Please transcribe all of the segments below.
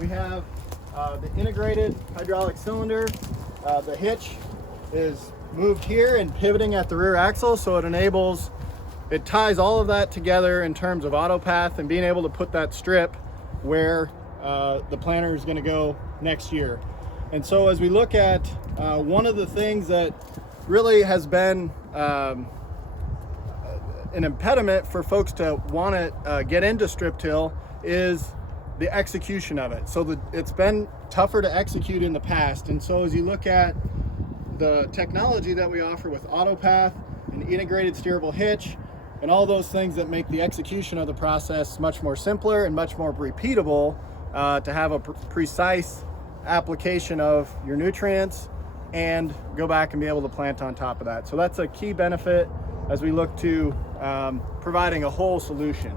we have the integrated hydraulic cylinder. The hitch is moved here and pivoting at the rear axle, so it ties all of that together in terms of auto path and being able to put that strip where the planter is going to go next year. And so as we look at one of the things that really has been an impediment for folks to want to get into strip till is the execution of it. So it's been tougher to execute in the past. And so as you look at the technology that we offer with AutoPath, an integrated steerable hitch, and all those things that make the execution of the process much more simpler and much more repeatable, to have a precise application of your nutrients and go back and be able to plant on top of that. So that's a key benefit as we look to providing a whole solution.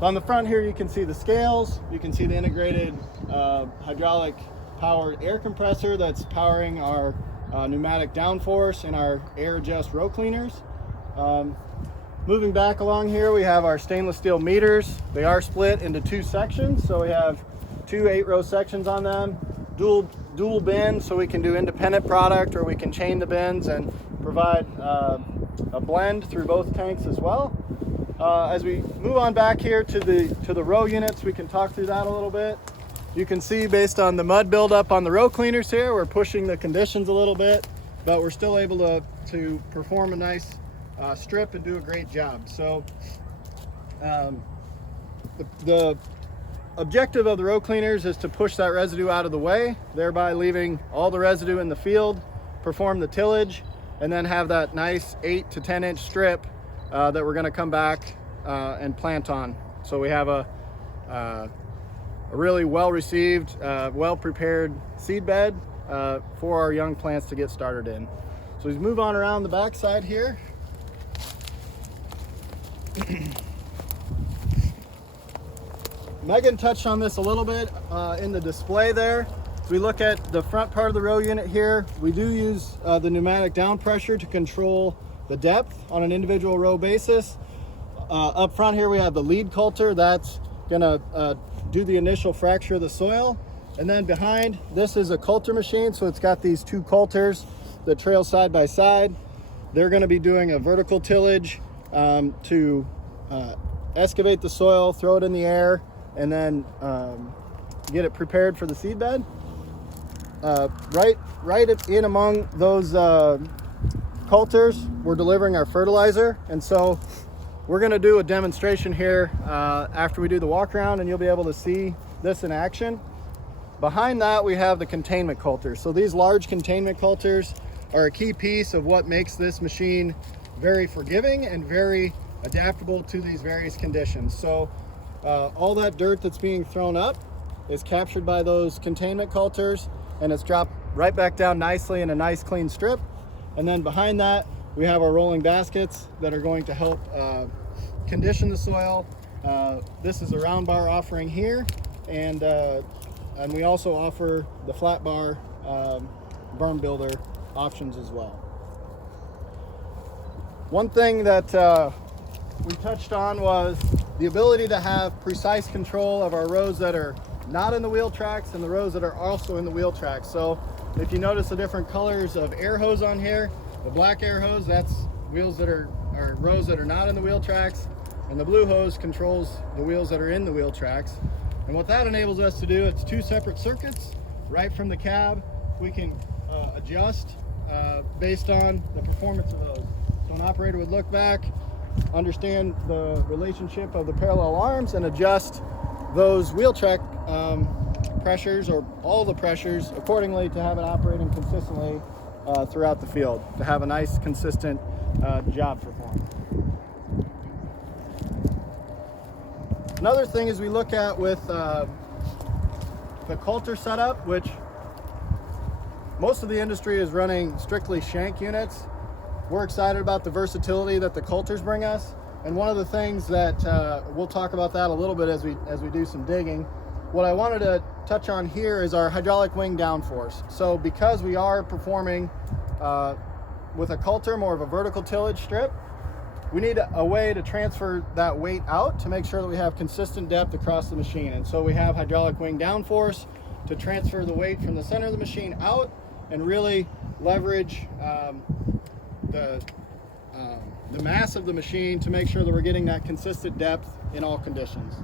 So on the front here, you can see the scales, you can see the integrated hydraulic powered air compressor that's powering our pneumatic downforce and our air adjust row cleaners. Moving back along here, we have our stainless steel meters. They are split into two sections, so we have two 8-row sections on them, dual bin, so we can do independent product, or we can chain the bins and provide a blend through both tanks as well. As we move on back here to the row units, we can talk through that a little bit. You can see based on the mud buildup on the row cleaners here, we're pushing the conditions a little bit, but we're still able to perform a nice strip and do a great job. So the objective of the row cleaners is to push that residue out of the way, thereby leaving all the residue in the field, perform the tillage, and then have that nice 8 to 10 inch strip that we're going to come back and plant on. So we have a really well received, well prepared seed bed for our young plants to get started in. So we move on around the back side here. Megan touched on this a little bit in the display there. If we look at the front part of the row unit here, we do use the pneumatic down pressure to control the depth on an individual row basis. Up front here we have the lead coulter that's gonna do the initial fracture of the soil. And then behind, this is a coulter machine, so it's got these two coulters that trail side by side. They're gonna be doing a vertical tillage to excavate the soil, throw it in the air, and then get it prepared for the seed bed. Right in among those coulters, we're delivering our fertilizer. And so we're gonna do a demonstration here after we do the walk around, and you'll be able to see this in action. Behind that, we have the containment coulters. So these large containment coulters are a key piece of what makes this machine very forgiving and very adaptable to these various conditions. So all that dirt that's being thrown up is captured by those containment coulters, and it's dropped right back down nicely in a nice clean strip. And then behind that, we have our rolling baskets that are going to help condition the soil. This is a round bar offering here, and we also offer the flat bar berm builder options as well. One thing that we touched on was the ability to have precise control of our rows that are not in the wheel tracks and the rows that are also in the wheel tracks. So if you notice the different colors of air hose on here, the black air hose, that's wheels that are rows that are not in the wheel tracks, and the blue hose controls the wheels that are in the wheel tracks. And what that enables us to do, it's two separate circuits right from the cab. We can adjust based on the performance of those. So an operator would look back, understand the relationship of the parallel arms, and adjust those wheel track pressures, or all the pressures, accordingly to have it operating consistently throughout the field, to have a nice consistent job performance. Another thing is we look at with the coulter setup, which most of the industry is running strictly shank units. We're excited about the versatility that the coulters bring us. And one of the things that we'll talk about that a little bit as we do some digging. What I wanted to touch on here is our hydraulic wing downforce. So because we are performing with a coulter more of a vertical tillage strip, we need a way to transfer that weight out to make sure that we have consistent depth across the machine. And so we have hydraulic wing downforce to transfer the weight from the center of the machine out and really leverage the mass of the machine to make sure that we're getting that consistent depth in all conditions.